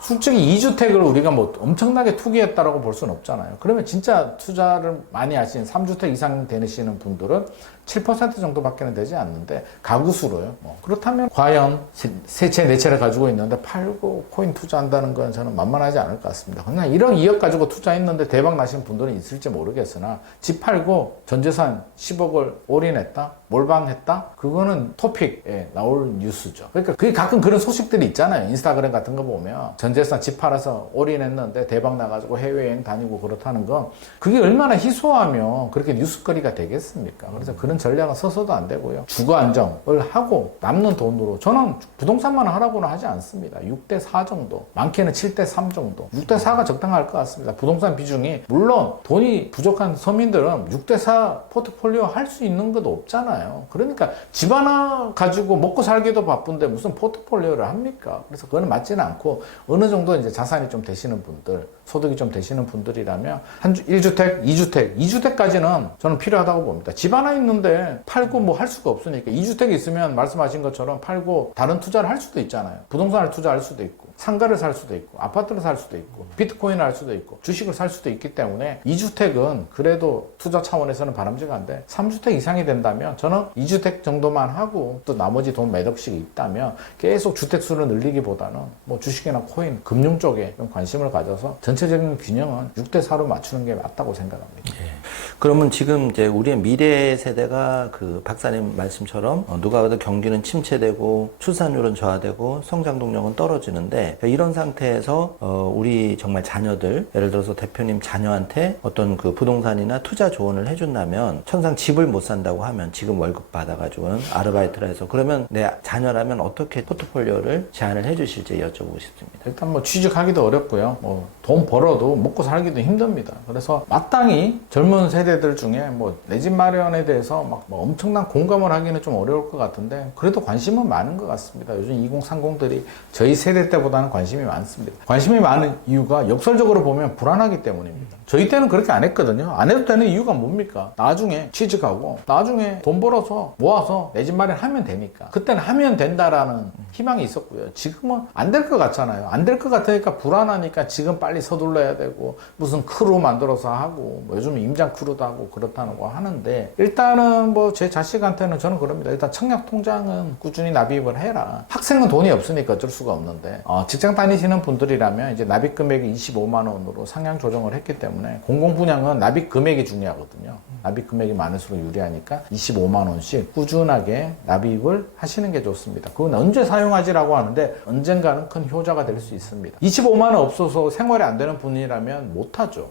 솔직히 2주택을 우리가 뭐 엄청나게 투기했다라고 볼 수는 없잖아요. 그러면 진짜 투자를 많이 하신 3주택 이상 되시는 분들은 7% 정도밖에 되지 않는데 가구 수로요. 그렇다면 과연 세 채, 네 채를 가지고 있는데 팔고 코인 투자한다는 건 저는 만만하지 않을 것 같습니다. 그냥 1억, 2억 가지고 투자했는데 대박 나신 분들은 있을지 모르겠으나 집 팔고 전재산 10억을 올인했다? 몰방했다? 그거는 토픽에 나올 뉴스죠. 그러니까 그게 가끔 그런 소식들이 있잖아요. 인스타그램 같은 거 보면 전재산 집 팔아서 올인했는데 대박 나가지고 해외여행 다니고 그렇다는 건 그게 얼마나 희소하면 그렇게 뉴스거리가 되겠습니까? 그래서 그런 전략은 서서도 안 되고요. 주거 안정을 하고 남는 돈으로 저는 부동산만 하라고는 하지 않습니다. 6대4 정도, 많게는 7대3 정도. 6대4가 적당할 것 같습니다. 부동산 비중이 물론 돈이 부족한 서민들은 6대4 포트폴리오 할 수 있는 것도 없잖아요. 그러니까 집 하나 가지고 먹고 살기도 바쁜데 무슨 포트폴리오를 합니까? 그래서 그거는 맞지는 않고 어느 정도 이제 자산이 좀 되시는 분들, 소득이 좀 되시는 분들이라면 1주택, 2주택까지는 저는 필요하다고 봅니다. 집 하나 있는데 팔고 뭐 할 수가 없으니까 2주택이 있으면 말씀하신 것처럼 팔고 다른 투자를 할 수도 있잖아요. 부동산을 투자할 수도 있고 상가를 살 수도 있고 아파트를 살 수도 있고 비트코인을 할 수도 있고 주식을 살 수도 있기 때문에 2주택은 그래도 투자 차원에서는 바람직한데 3주택 이상이 된다면 저는 2주택 정도만 하고 또 나머지 돈 몇 억씩 있다면 계속 주택수를 늘리기보다는 뭐 주식이나 코인, 금융 쪽에 좀 관심을 가져서 전체적인 균형은 6대4로 맞추는 게 맞다고 생각합니다. 예. 그러면 지금 이제 우리의 미래 세대가 그 박사님 말씀처럼 누가 봐도 경기는 침체되고 출산율은 저하되고 성장 동력은 떨어지는데 이런 상태에서 우리 정말 자녀들 예를 들어서 대표님 자녀한테 어떤 그 부동산이나 투자 조언을 해준다면 천상 집을 못 산다고 하면 지금 월급 받아가지고는 아르바이트를 해서 그러면 내 자녀라면 어떻게 포트폴리오를 제안을 해주실지 여쭤보고 싶습니다. 일단 뭐 취직하기도 어렵고요. 뭐 돈 벌어도 먹고 살기도 힘듭니다. 그래서 마땅히 젊은 세대들 중에 뭐 내 집 마련에 대해서 막 뭐 엄청난 공감을 하기는 좀 어려울 것 같은데 그래도 관심은 많은 것 같습니다. 요즘 2030들이 저희 세대 때보다는 관심이 많습니다. 관심이 많은 이유가 역설적으로 보면 불안하기 때문입니다. 저희 때는 그렇게 안 했거든요. 안 해도 되는 이유가 뭡니까? 나중에 취직하고 나중에 돈 벌어서 모아서 내 집 마련하면 되니까 그때는 하면 된다라는 희망이 있었고요. 지금은 안 될 것 같잖아요. 안 될 것 같으니까 불안하니까 지금 빨리 서둘러야 되고 무슨 크루 만들어서 하고 뭐 요즘 임장 크루도 하고 그렇다는 거 하는데 일단은 뭐 제 자식한테는 저는 그럽니다. 일단 청약 통장은 꾸준히 납입을 해라. 학생은 돈이 없으니까 어쩔 수가 없는데 직장 다니시는 분들이라면 이제 납입 금액이 25만 원으로 상향 조정을 했기 때문에 공공분양은 납입 금액이 중요하거든요. 납입 금액이 많을수록 유리하니까 25만 원씩 꾸준하게 납입을 하시는 게 좋습니다. 그건 언제 사용하지라고 하는데 언젠가는 큰 효자가 될 수 있습니다. 25만 원 없어서 생활이 안 되는 분이라면 못하죠.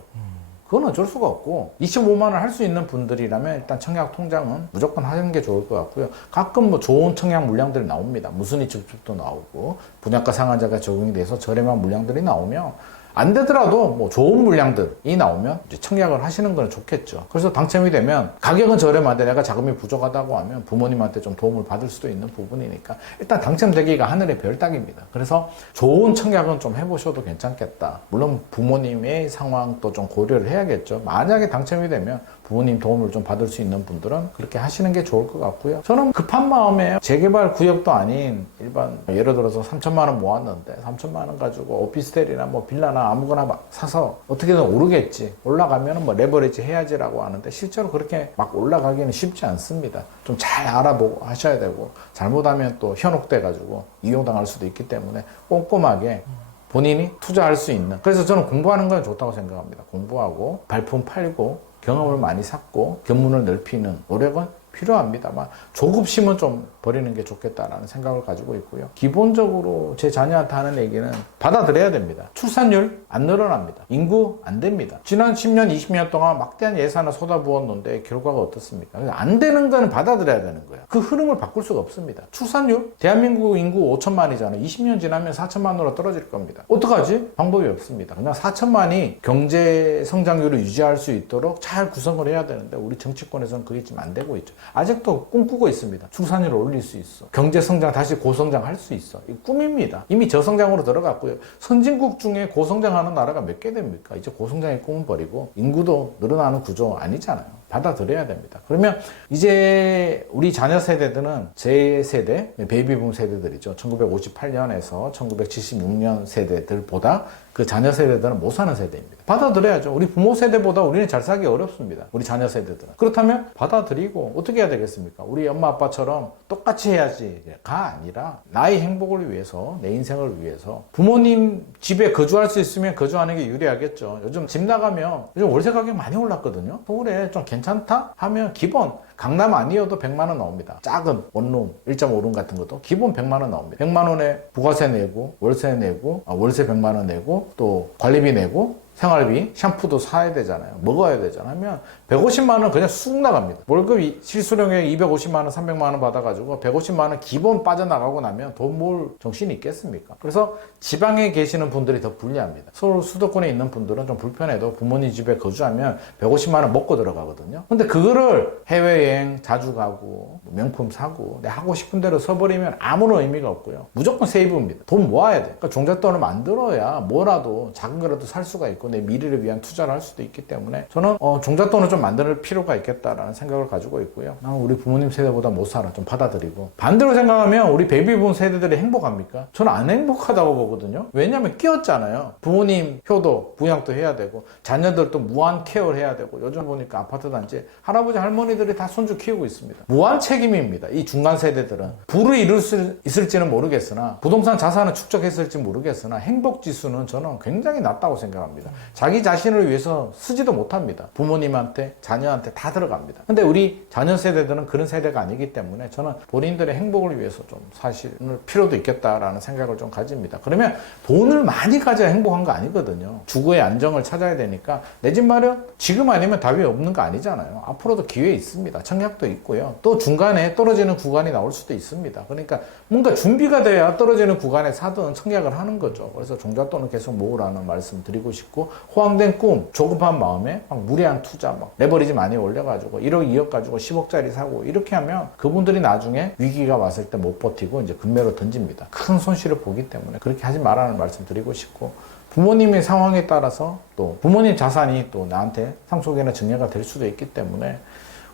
그건 어쩔 수가 없고 25만 원 할 수 있는 분들이라면 일단 청약 통장은 무조건 하는 게 좋을 것 같고요. 가끔 뭐 좋은 청약 물량들이 나옵니다. 무순위 줍줍도 나오고 분양가 상한제가 적용이 돼서 저렴한 물량들이 나오면 안 되더라도 뭐 좋은 물량들이 나오면 이제 청약을 하시는 건 좋겠죠. 그래서 당첨이 되면 가격은 저렴한데 내가 자금이 부족하다고 하면 부모님한테 좀 도움을 받을 수도 있는 부분이니까 일단 당첨되기가 하늘의 별 따기입니다. 그래서 좋은 청약은 좀 해보셔도 괜찮겠다. 물론 부모님의 상황도 좀 고려를 해야겠죠. 만약에 당첨이 되면 부모님 도움을 좀 받을 수 있는 분들은 그렇게 하시는 게 좋을 것 같고요. 저는 급한 마음에 재개발 구역도 아닌 일반 예를 들어서 3천만 원 모았는데 3천만 원 가지고 오피스텔이나 뭐 빌라나 아무거나 막 사서 어떻게든 오르겠지. 올라가면은 뭐 레버리지 해야지라고 하는데 실제로 그렇게 막 올라가기는 쉽지 않습니다. 좀 잘 알아보고 하셔야 되고 잘못하면 또 현혹돼 가지고 이용당할 수도 있기 때문에 꼼꼼하게 본인이 투자할 수 있는. 그래서 저는 공부하는 건 좋다고 생각합니다. 공부하고 발품 팔고 경험을 많이 쌓고 견문을 넓히는 노력은 필요합니다만 조급심은 좀 버리는 게 좋겠다라는 생각을 가지고 있고요. 기본적으로 제 자녀한테 하는 얘기는 받아들여야 됩니다. 출산율 안 늘어납니다. 인구 안 됩니다. 지난 10년, 20년 동안 막대한 예산을 쏟아부었는데 결과가 어떻습니까? 안 되는 거는 받아들여야 되는 거예요. 그 흐름을 바꿀 수가 없습니다. 출산율? 대한민국 인구 5천만이잖아요. 20년 지나면 4천만으로 떨어질 겁니다. 어떡하지? 방법이 없습니다. 그냥 4천만이 경제 성장률을 유지할 수 있도록 잘 구성을 해야 되는데 우리 정치권에서는 그게 지금 안 되고 있죠. 아직도 꿈꾸고 있습니다. 출산율을 올릴 수 있어. 경제 성장 다시 고성장할 수 있어. 이 꿈입니다. 이미 저성장으로 들어갔고요. 선진국 중에 고성장하는 나라가 몇 개 됩니까? 이제 고성장의 꿈은 버리고 인구도 늘어나는 구조 아니잖아요. 받아들여야 됩니다. 그러면 이제 우리 자녀 세대들은 제 세대, 베이비붐 세대들이죠. 1958년에서 1976년 세대들보다 그 자녀 세대들은 못 사는 세대입니다. 받아들여야죠. 우리 부모 세대보다 우리는 잘 살기 어렵습니다. 우리 자녀 세대들은. 그렇다면 받아들이고 어떻게 해야 되겠습니까? 우리 엄마 아빠처럼 똑같이 해야지가 아니라 나의 행복을 위해서, 내 인생을 위해서 부모님 집에 거주할 수 있으면 거주하는 게 유리하겠죠. 요즘 집 나가면 요즘 월세 가격 많이 올랐거든요. 서울에 좀 괜찮다 하면 기본 강남 아니어도 100만 원 나옵니다. 작은 원룸 1.5룸 같은 것도 기본 100만 원 나옵니다. 100만 원에 부가세 내고 월세 내고 월세 100만 원 내고 또 관리비 내고 생활비, 샴푸도 사야 되잖아요. 먹어야 되잖아요. 하면 150만 원 그냥 쑥 나갑니다. 월급 실수령액 250만 원, 300만 원 받아가지고 150만 원 기본 빠져나가고 나면 돈 모을 정신이 있겠습니까? 그래서 지방에 계시는 분들이 더 불리합니다. 서울 수도권에 있는 분들은 좀 불편해도 부모님 집에 거주하면 150만 원 먹고 들어가거든요. 근데 그거를 해외여행 자주 가고 명품 사고 내 하고 싶은 대로 써버리면 아무런 의미가 없고요. 무조건 세이브입니다. 돈 모아야 돼. 그러니까 종잣돈을 만들어야 뭐라도 작은 거라도 살 수가 있고 내 미래를 위한 투자를 할 수도 있기 때문에 저는 종잣돈을 좀 만들 필요가 있겠다라는 생각을 가지고 있고요. 우리 부모님 세대보다 못 살아. 좀 받아들이고. 반대로 생각하면 우리 베이비붐 세대들이 행복합니까? 저는 안 행복하다고 보거든요. 왜냐하면 끼었잖아요. 부모님 효도, 부양도 해야 되고 자녀들도 무한 케어를 해야 되고 요즘 보니까 아파트 단지에 할아버지 할머니들이 다 손주 키우고 있습니다. 무한 책임입니다. 이 중간 세대들은. 부를 이룰 수 있을지는 모르겠으나 부동산 자산을 축적했을지 모르겠으나 행복 지수는 저는 굉장히 낮다고 생각합니다. 자기 자신을 위해서 쓰지도 못합니다. 부모님한테, 자녀한테 다 들어갑니다. 근데 우리 자녀 세대들은 그런 세대가 아니기 때문에 저는 본인들의 행복을 위해서 좀 사실 필요도 있겠다라는 생각을 좀 가집니다. 그러면 돈을 많이 가져야 행복한 거 아니거든요. 주거의 안정을 찾아야 되니까 내 집 마련 지금 아니면 답이 없는 거 아니잖아요. 앞으로도 기회 있습니다. 청약도 있고요. 또 중간에 떨어지는 구간이 나올 수도 있습니다. 그러니까 뭔가 준비가 돼야 떨어지는 구간에 사든 청약을 하는 거죠. 그래서 종잣돈을 계속 모으라는 말씀 드리고 싶고 호황된 꿈, 조급한 마음에 막 무리한 투자, 막 레버리지 많이 올려가지고 1억, 2억 가지고 10억짜리 사고 이렇게 하면 그분들이 나중에 위기가 왔을 때 못 버티고 이제 금매로 던집니다. 큰 손실을 보기 때문에 그렇게 하지 말라는 말씀 드리고 싶고 부모님의 상황에 따라서 또 부모님 자산이 또 나한테 상속이나 증여가 될 수도 있기 때문에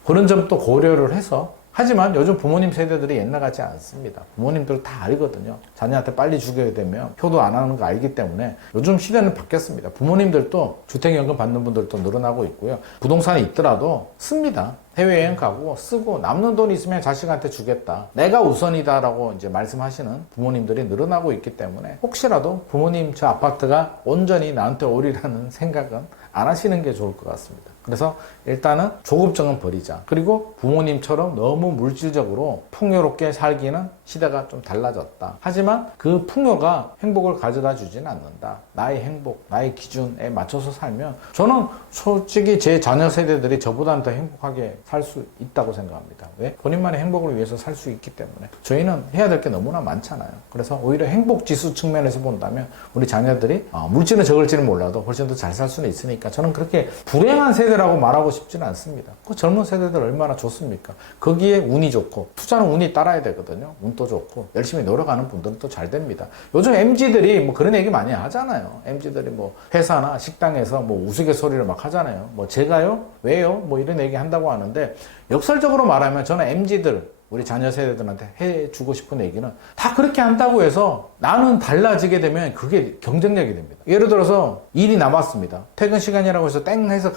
그런 점도 고려를 해서 하지만 요즘 부모님 세대들이 옛날 같지 않습니다. 부모님들 다 알거든요. 자녀한테 빨리 주게 되면 효도 안 하는 거 알기 때문에 요즘 시대는 바뀌었습니다. 부모님들도 주택연금 받는 분들도 늘어나고 있고요. 부동산이 있더라도 씁니다. 해외여행 가고 쓰고 남는 돈 있으면 자식한테 주겠다. 내가 우선이다라고 이제 말씀하시는 부모님들이 늘어나고 있기 때문에 혹시라도 부모님 저 아파트가 온전히 나한테 오리라는 생각은 안 하시는 게 좋을 것 같습니다. 그래서 일단은 조급증은 버리자. 그리고 부모님처럼 너무 물질적으로 풍요롭게 살기는 시대가 좀 달라졌다. 하지만 그 풍요가 행복을 가져다 주지는 않는다. 나의 행복, 나의 기준에 맞춰서 살면 저는 솔직히 제 자녀 세대들이 저보다는 더 행복하게 살 수 있다고 생각합니다. 왜? 본인만의 행복을 위해서 살 수 있기 때문에. 저희는 해야 될 게 너무나 많잖아요. 그래서 오히려 행복 지수 측면에서 본다면 우리 자녀들이 물질은 적을지는 몰라도 훨씬 더 잘 살 수는 있으니까 저는 그렇게 불행한 세대라고 말하고 싶지는 않습니다. 그 젊은 세대들 얼마나 좋습니까? 거기에 운이 좋고 투자는 운이 따라야 되거든요. 운도 좋고 열심히 노력하는 분들은 또 잘 됩니다. 요즘 MZ들이 뭐 그런 얘기 많이 하잖아요. MZ들이 뭐 회사나 식당에서 뭐 우스갯소리를 막 하잖아요. 뭐 제가요? 왜요? 뭐 이런 얘기 한다고 하는데 역설적으로 말하면 저는 MZ들 우리 자녀 세대들한테 해주고 싶은 얘기는 다 그렇게 한다고 해서 나는 달라지게 되면 그게 경쟁력이 됩니다. 예를 들어서 일이 남았습니다. 퇴근 시간이라고 해서 땡 해서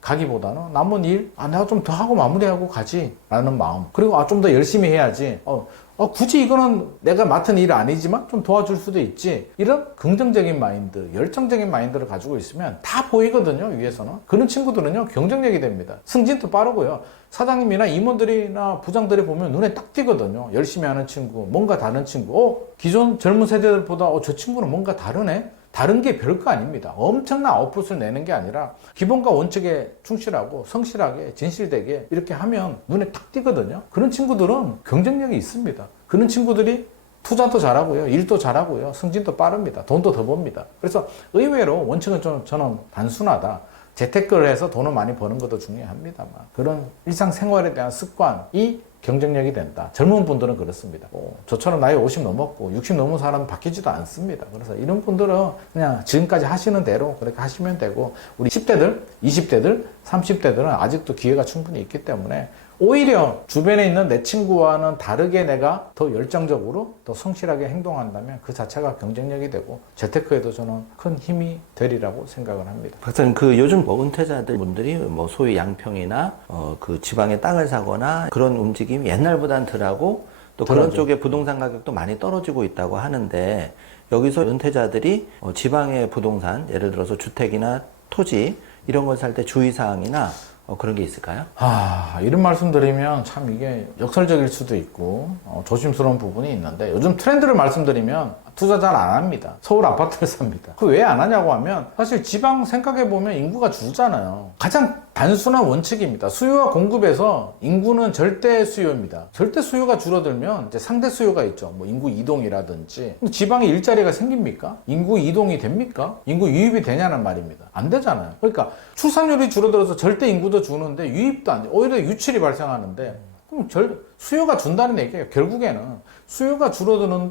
가기보다는 남은 일, 내가 좀 더 하고 마무리하고 가지 라는 마음. 그리고 좀 더 열심히 해야지. 굳이 이거는 내가 맡은 일 아니지만 좀 도와줄 수도 있지. 이런 긍정적인 마인드, 열정적인 마인드를 가지고 있으면 다 보이거든요, 위에서는. 그런 친구들은요, 경쟁력이 됩니다. 승진도 빠르고요. 사장님이나 임원들이나 부장들이 보면 눈에 딱 띄거든요. 열심히 하는 친구, 뭔가 다른 친구. 기존 젊은 세대들보다 저 친구는 뭔가 다르네? 다른 게 별거 아닙니다. 엄청난 아웃풋을 내는 게 아니라 기본과 원칙에 충실하고 성실하게 진실되게 이렇게 하면 눈에 딱 띄거든요. 그런 친구들은 경쟁력이 있습니다. 그런 친구들이 투자도 잘하고요. 일도 잘하고요. 승진도 빠릅니다. 돈도 더 법니다. 그래서 의외로 원칙은 좀 저는 단순하다. 재테크를 해서 돈을 많이 버는 것도 중요합니다만 그런 일상생활에 대한 습관이 경쟁력이 된다. 젊은 분들은 그렇습니다. 저처럼 나이 50 넘었고 60 넘은 사람은 바뀌지도 않습니다. 그래서 이런 분들은 그냥 지금까지 하시는 대로 그렇게 하시면 되고 우리 10대들, 20대들, 30대들은 아직도 기회가 충분히 있기 때문에 오히려 주변에 있는 내 친구와는 다르게 내가 더 열정적으로 더 성실하게 행동한다면 그 자체가 경쟁력이 되고 재테크에도 저는 큰 힘이 되리라고 생각을 합니다. 박사님, 요즘 은퇴자들 분들이 소위 양평이나 그 지방에 땅을 사거나 그런 움직임이 옛날보다는 덜하고 또 그런 덜하죠. 쪽에 부동산 가격도 많이 떨어지고 있다고 하는데 여기서 은퇴자들이 지방의 부동산, 예를 들어서 주택이나 토지 이런 걸 살 때 주의사항이나 그런 게 있을까요? 이런 말씀 드리면 참 이게 역설적일 수도 있고 조심스러운 부분이 있는데 요즘 트렌드를 말씀드리면 투자 잘 안 합니다. 서울 아파트를 삽니다. 그 왜 안 하냐고 하면 사실 지방 생각해보면 인구가 줄잖아요. 가장 단순한 원칙입니다. 수요와 공급에서 인구는 절대 수요입니다. 절대 수요가 줄어들면 이제 상대 수요가 있죠. 뭐 인구 이동이라든지. 근데 지방에 일자리가 생깁니까? 인구 이동이 됩니까? 인구 유입이 되냐는 말입니다. 안 되잖아요. 그러니까 출산율이 줄어들어서 절대 인구도 주는데 유입도 안 돼. 오히려 유출이 발생하는데 그럼 수요가 준다는 얘기예요. 결국에는 수요가 줄어드는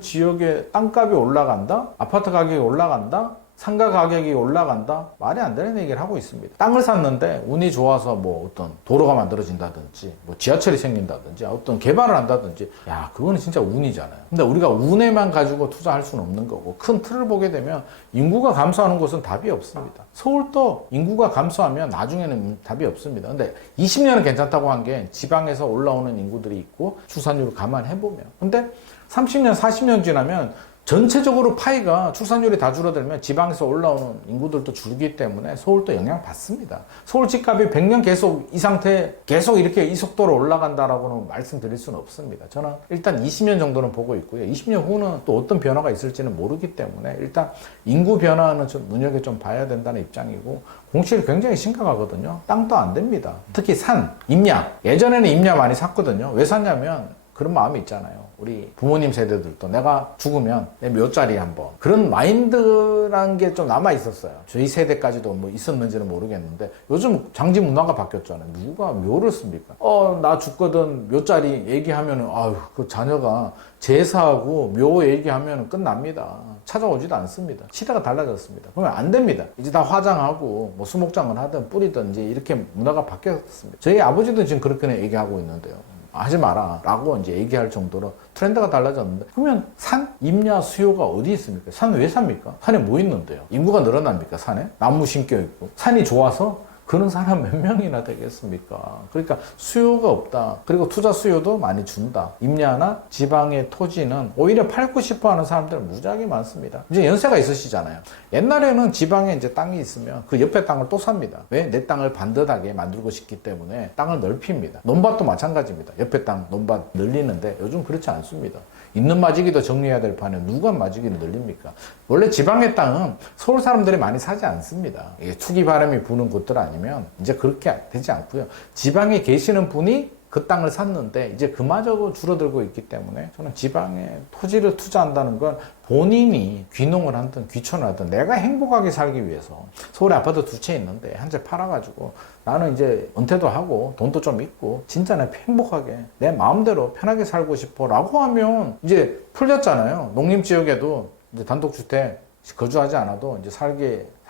지역의 땅값이 올라간다? 아파트 가격이 올라간다? 상가 가격이 올라간다? 말이 안 되는 얘기를 하고 있습니다. 땅을 샀는데 운이 좋아서 뭐 어떤 도로가 만들어진다든지 뭐 지하철이 생긴다든지 어떤 개발을 한다든지 그거는 진짜 운이잖아요. 근데 우리가 운에만 가지고 투자할 수는 없는 거고 큰 틀을 보게 되면 인구가 감소하는 곳은 답이 없습니다. 서울도 인구가 감소하면 나중에는 답이 없습니다. 근데 20년은 괜찮다고 한 게 지방에서 올라오는 인구들이 있고 출산율을 감안해보면 근데 30년, 40년 지나면 전체적으로 파이가 출산율이 다 줄어들면 지방에서 올라오는 인구들도 줄기 때문에 서울도 영향받습니다. 서울 집값이 100년 계속 이 상태 계속 이렇게 이 속도로 올라간다라고는 말씀드릴 수는 없습니다. 저는 일단 20년 정도는 보고 있고요. 20년 후는 또 어떤 변화가 있을지는 모르기 때문에 일단 인구 변화는 좀 눈여겨 좀 봐야 된다는 입장이고 공실이 굉장히 심각하거든요. 땅도 안 됩니다. 특히 산, 임야. 예전에는 임야 많이 샀거든요. 왜 샀냐면 그런 마음이 있잖아요. 우리 부모님 세대들도 내가 죽으면 내 묘자리 한번 그런 마인드라는 게 좀 남아 있었어요. 저희 세대까지도 뭐 있었는지는 모르겠는데 요즘 장지 문화가 바뀌었잖아요. 누가 묘를 씁니까? 나 죽거든 묘자리 얘기하면은 그 자녀가 제사하고 묘 얘기하면 끝납니다. 찾아오지도 않습니다. 시대가 달라졌습니다. 그러면 안 됩니다. 이제 다 화장하고 뭐 수목장을 하든 뿌리든지 이렇게 문화가 바뀌었습니다. 저희 아버지도 지금 그렇게 얘기하고 있는데요. 하지 마라 라고 이제 얘기할 정도로 트렌드가 달라졌는데 그러면 산, 임야 수요가 어디 있습니까? 산 왜 삽니까? 산에 뭐 있는데요? 인구가 늘어납니까? 산에? 나무 심겨 있고 산이 좋아서 그런 사람 몇 명이나 되겠습니까? 그러니까 수요가 없다. 그리고 투자 수요도 많이 준다. 임야나 지방의 토지는 오히려 팔고 싶어 하는 사람들은 무지하게 많습니다. 이제 연세가 있으시잖아요. 옛날에는 지방에 이제 땅이 있으면 그 옆에 땅을 또 삽니다. 왜? 내 땅을 반듯하게 만들고 싶기 때문에 땅을 넓힙니다. 논밭도 마찬가지입니다. 옆에 땅 논밭 늘리는데 요즘 그렇지 않습니다. 있는 마지기도 정리해야 될 판에 누가 마지기를 늘립니까? 원래 지방의 땅은 서울 사람들이 많이 사지 않습니다. 이게 투기 바람이 부는 곳들 아니면 이제 그렇게 되지 않고요. 지방에 계시는 분이 그 땅을 샀는데 이제 그마저도 줄어들고 있기 때문에 저는 지방에 토지를 투자한다는 건 본인이 귀농을 하든 귀촌을 하든 내가 행복하게 살기 위해서 서울에 아파트 2채 있는데 한 채 팔아가지고 나는 이제 은퇴도 하고 돈도 좀 있고 진짜 내 행복하게 내 마음대로 편하게 살고 싶어 라고 하면 이제 풀렸잖아요. 농림지역에도 이제 단독주택 거주하지 않아도 이제 살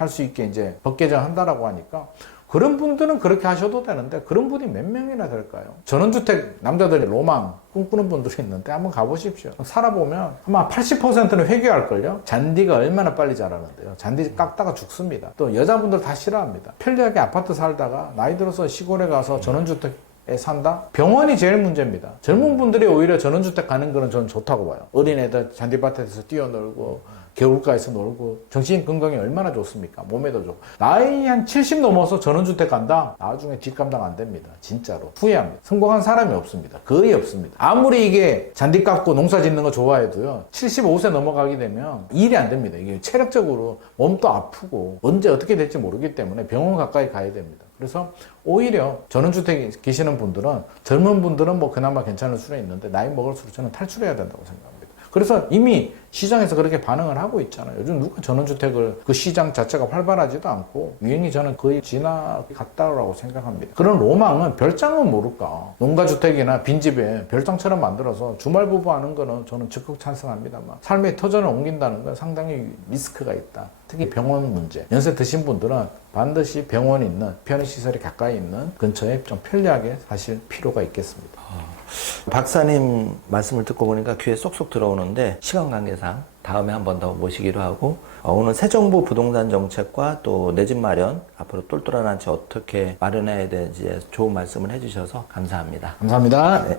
수 있게 이제 법 개정한다라고 하니까 그런 분들은 그렇게 하셔도 되는데 그런 분이 몇 명이나 될까요? 전원주택 남자들이 로망 꿈꾸는 분들이 있는데 한번 가보십시오. 살아보면 아마 80%는 회개할걸요? 잔디가 얼마나 빨리 자라는데요. 잔디 깎다가 죽습니다. 또 여자분들 다 싫어합니다. 편리하게 아파트 살다가 나이 들어서 시골에 가서 전원주택에 산다? 병원이 제일 문제입니다. 젊은 분들이 오히려 전원주택 가는 거는 저는 좋다고 봐요. 어린애들 잔디밭에서 뛰어놀고 겨울가에서 놀고 정신 건강에 얼마나 좋습니까? 몸에도 좋고. 나이 한 70 넘어서 전원주택 간다? 나중에 뒷감당 안 됩니다. 진짜로. 후회합니다. 성공한 사람이 없습니다. 거의 없습니다. 아무리 이게 잔디 깎고 농사 짓는 거 좋아해도요. 75세 넘어가게 되면 일이 안 됩니다. 이게 체력적으로 몸도 아프고 언제 어떻게 될지 모르기 때문에 병원 가까이 가야 됩니다. 그래서 오히려 전원주택에 계시는 분들은 젊은 분들은 뭐 그나마 괜찮을 수는 있는데 나이 먹을수록 저는 탈출해야 된다고 생각합니다. 그래서 이미 시장에서 그렇게 반응을 하고 있잖아요. 요즘 누가 전원주택을 그 시장 자체가 활발하지도 않고 유행이 저는 거의 지나갔다고 생각합니다. 그런 로망은 별장은 모를까. 농가주택이나 빈집에 별장처럼 만들어서 주말부부 하는 거는 저는 적극 찬성합니다만 삶의 터전을 옮긴다는 건 상당히 리스크가 있다. 특히 병원 문제. 연세 드신 분들은 반드시 병원이 있는 편의시설이 가까이 있는 근처에 좀 편리하게 사실 필요가 있겠습니다. 박사님 말씀을 듣고 보니까 귀에 쏙쏙 들어오는데 시간 관계상 다음에 한 번 더 모시기로 하고 오늘 새 정부 부동산 정책과 또 내 집 마련 앞으로 똘똘한 한 채 어떻게 마련해야 되는지 좋은 말씀을 해주셔서 감사합니다. 감사합니다. 네.